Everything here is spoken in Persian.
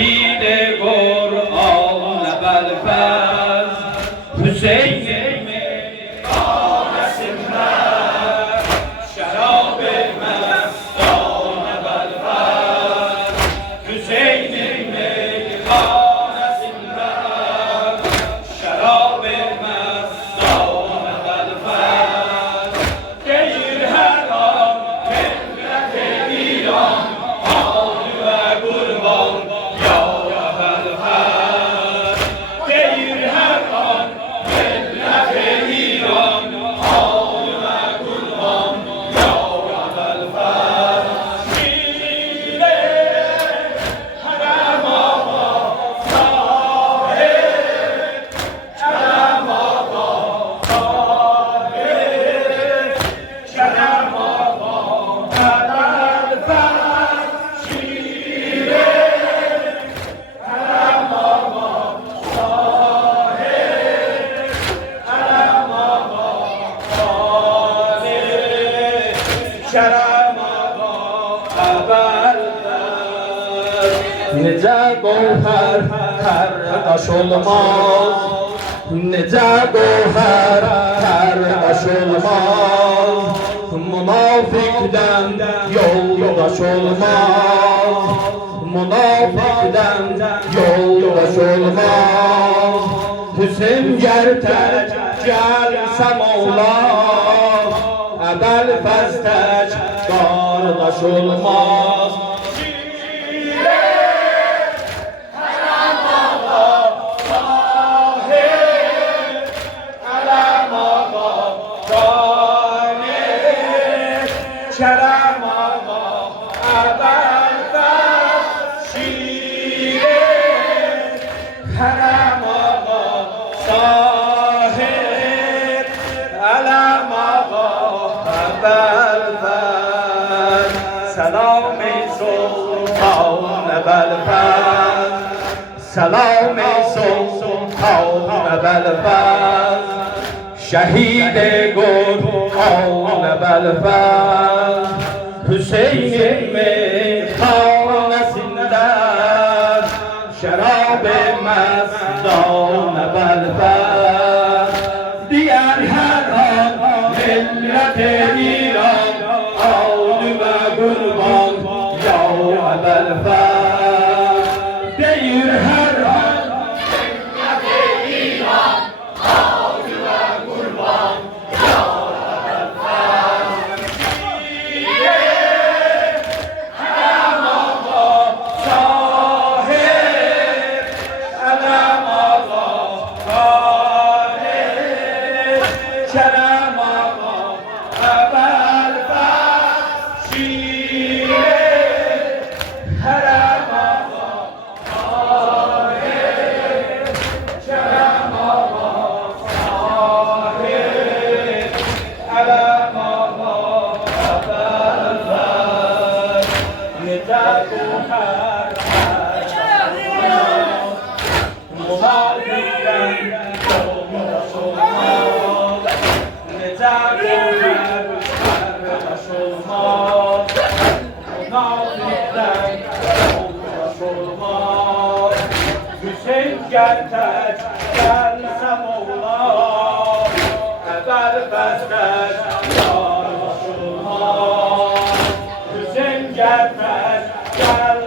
شهید قرآن ابوالفضل حسین میقان سمر شراب مستان ابوالفضل حسین میقان سمر شراب مستان ابوالفضل غیر هر آن ملت ایران شرم نجا گوهر هر اشلماز نجا گوهر هر اشلماز منافق دم یول اشلماز منافق دم یول اشلماز حسین گرتج جل سمولا ابوالفضل تج کارغش الماس شیره حرم آقا طاهر علم آقا طاهر کرم آقا ابوالفضل شیره حرم آقا طاهر علم آقا ابوالفضل سلام سلطان ابوالفضل سلام سلطان ابوالفضل شهید قرآن ابوالفضل حسین میخان سندر شراب مستان ابوالفضل دیگر هر آن ملت ایران آل و قربان یا ابوالفضل دیر هر آن ملت ایران آل و قربان یا ابوالفضل علم آقا طاهر علم آقا طاهر کرم آقا ابوالفضل شیره حرم آقا طاهر کرم آقا طاهر علم آقا ابوالفضل نجات و هر Hüseyin gertek gelse Moğla Ebelfezler yar başılmaz Hüseyin gertek gelse